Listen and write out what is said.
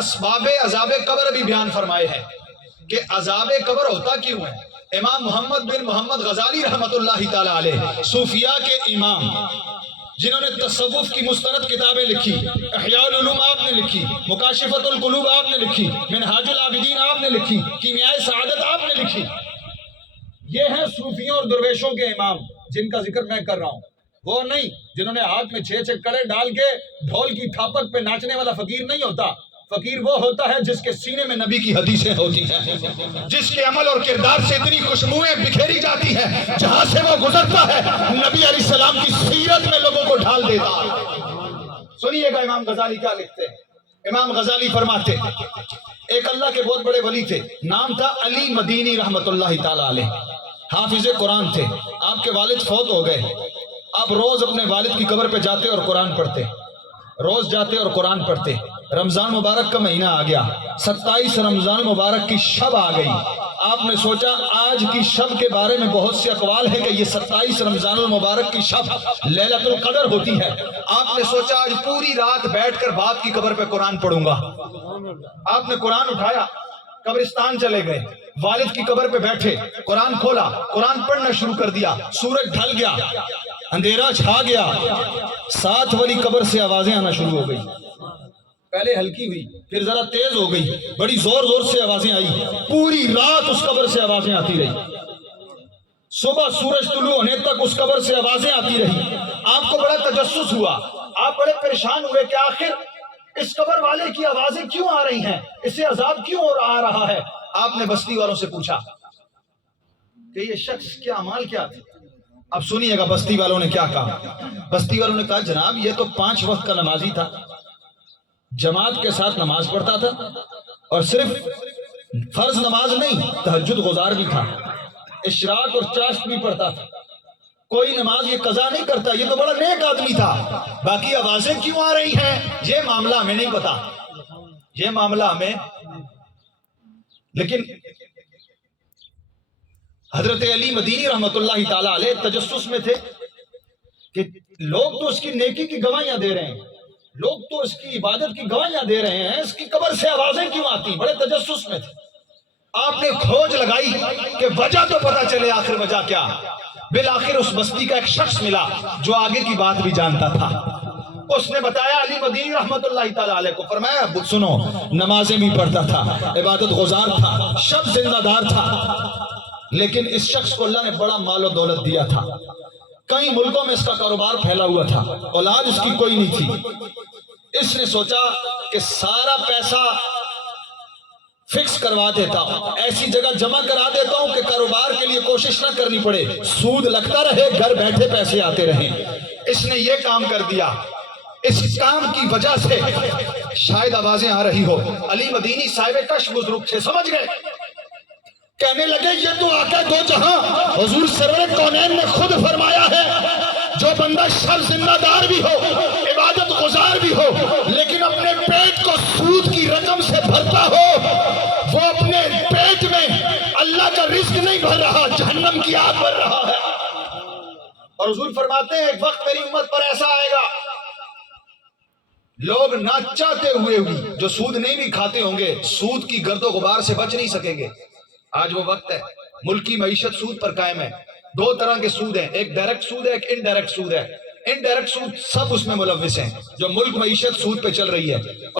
اسباب عذاب قبر بھی بیان فرمائے ہیں کہ عذاب قبر ہوتا کیوں ہے۔ امام محمد بن محمد غزالی رحمت اللہ تعالی علیہ صوفیاء کے امام، جنہوں نے تصوف کی مستند کتابیں لکھی، احیاء العلوم آپ نے لکھی، مکاشفۃ القلوب آپ نے لکھی، منہاج العابدین آپ نے لکھی، کیمیائے سعادت آپ نے لکھی، یہ ہیں صوفیوں اور درویشوں کے امام جن کا ذکر میں کر رہا ہوں۔ وہ نہیں جنہوں نے ہاتھ میں 6 کڑے ڈال کے ڈھول کی تھاپک پہ ناچنے والا فقیر نہیں ہوتا۔ فقیر وہ ہوتا ہے جس کے سینے میں نبی کی حدیثیں ہوتی ہیں، جس کے عمل اور کردار سے اتنی خوشبوئیں بکھیری جاتی ہیں، جہاں سے وہ گزرتا ہے نبی علیہ السلام کی سیرت میں لوگوں کو ڈھال دیتا ہے۔ سنیے گا امام غزالی کیا لکھتے ہیں۔ امام غزالی فرماتے ایک اللہ کے بہت بڑے ولی تھے، نام تھا علی مدینی رحمت اللہ تعالی علیہ، حافظ قرآن تھے۔ آپ کے والد فوت ہو گئے، آپ روز اپنے والد کی قبر پہ جاتے اور قرآن پڑھتے، روز جاتے اور قرآن پڑھتے۔ رمضان مبارک کا مہینہ آ گیا، 27 رمضان مبارک کی شب آ گئی۔ آپ نے سوچا آج کی شب کے بارے میں بہت سے اقوال ہیں کہ یہ 27 رمضان المبارک کی شب لیلۃ القدر ہوتی ہے۔ آپ نے سوچا آج پوری رات بیٹھ کر باپ کی قبر پہ قرآن پڑھوں گا۔ آپ نے قرآن اٹھایا، قبرستان چلے گئے، والد کی قبر پہ بیٹھے، قرآن کھولا، قرآن پڑھنا شروع کر دیا۔ سورج ڈھل گیا، اندھیرا چھا گیا، ساتھ والی قبر سے آوازیں آنا شروع ہو گئی۔ پہلے ہلکی ہوئی، پھر ذرا تیز ہو گئی، بڑی زور زور سے آوازیں آئی، پوری رات اس قبر سے آوازیں آتی رہی۔ صبح سورج طلوع ہونے تک اس قبر سے آوازیں آتی رہی۔ آپ کو بڑا تجسس ہوا، آپ بڑے پریشان ہوئے کہ آخر اس قبر والے کی آوازیں کیوں آ رہی ہیں، اسے عذاب کیوں آ رہا ہے۔ آپ نے بستی والوں سے پوچھا کہ یہ شخص کیا اعمال کیا تھے۔ اب سنیے گا بستی والوں نے کیا کہا۔ بستی والوں نے کہا جناب یہ تو 5 وقت کا نمازی تھا، جماعت کے ساتھ نماز پڑھتا تھا، اور صرف فرض نماز نہیں تہجد گزار بھی تھا، اشراق اور چاشت بھی پڑھتا تھا، کوئی نماز یہ قضا نہیں کرتا، یہ تو بڑا نیک آدمی تھا۔ باقی آوازیں کیوں آ رہی ہیں یہ معاملہ ہمیں نہیں پتا، یہ معاملہ ہمیں، لیکن حضرت علی مدینی رحمت اللہ تعالی علیہ تجسس میں تھے کہ لوگ تو اس کی نیکی کی گواہیاں دے رہے ہیں، لوگ تو اس کی عبادت کی گواہیاں دے رہے ہیں، اس کی قبر سے آوازیں کیوں آتی؟ بڑے تجسس میں تھے۔ آپ نے کھوج لگائی کہ وجہ تو پتا چلے آخر وجہ کیا۔ بالآخر اس بستی کا ایک شخص ملا جو آگے کی بات بھی جانتا تھا۔ اس نے بتایا علی مدینی رحمت اللہ تعالی علیہ کو، فرمایا سنو نمازیں بھی پڑھتا تھا، عبادت گزار تھا، شب زندہ دار تھا، لیکن اس شخص کو اللہ نے بڑا مال و دولت دیا تھا، کئی ملکوں میں اس کا کاروبار پھیلا ہوا تھا، اولاد اس کی کوئی نہیں تھی۔ اس نے سوچا کہ سارا پیسہ فکس کروا دیتا ہوں، ایسی جگہ جمع کرا دیتا ہوں کہ کاروبار کے لیے کوشش نہ کرنی پڑے، سود لگتا رہے، گھر بیٹھے پیسے آتے رہیں۔ اس نے یہ کام کر دیا۔ اس کام کی وجہ سے شاید آوازیں آ رہی ہو۔ علی مدینی صاحب کش بزرگ تھے، سمجھ گئے، کہنے لگے یہ تو آقا دو جہاں حضور سرور کونین نے خود فرمایا ہے جو بندہ شب زندہ دار بھی ہو، عبادت گزار بھی ہو، لیکن اپنے پیٹ کو سود کی رقم سے بھرتا ہو، وہ اپنے پیٹ میں اللہ کا رزق نہیں بھر رہا، جہنم کی آگ بھر رہا ہے۔ اور حضور فرماتے ہیں ایک وقت میری امت پر ایسا آئے گا لوگ نہ چاہتے ہوئے بھی جو سود نہیں بھی کھاتے ہوں گے، سود کی گرد و غبار سے بچ نہیں سکیں گے۔ آج وہ وقت ہے، ملکی معیشت سود پر قائم ہے۔ 2 طرح کے سود ہیں، ایک ڈائریکٹ سود ہے، ایک انڈائریکٹ سود ہے۔ انڈائریکٹ سود سب اس میں ملوث ہیں، جو ملک معیشت سود پہ چل رہی ہے۔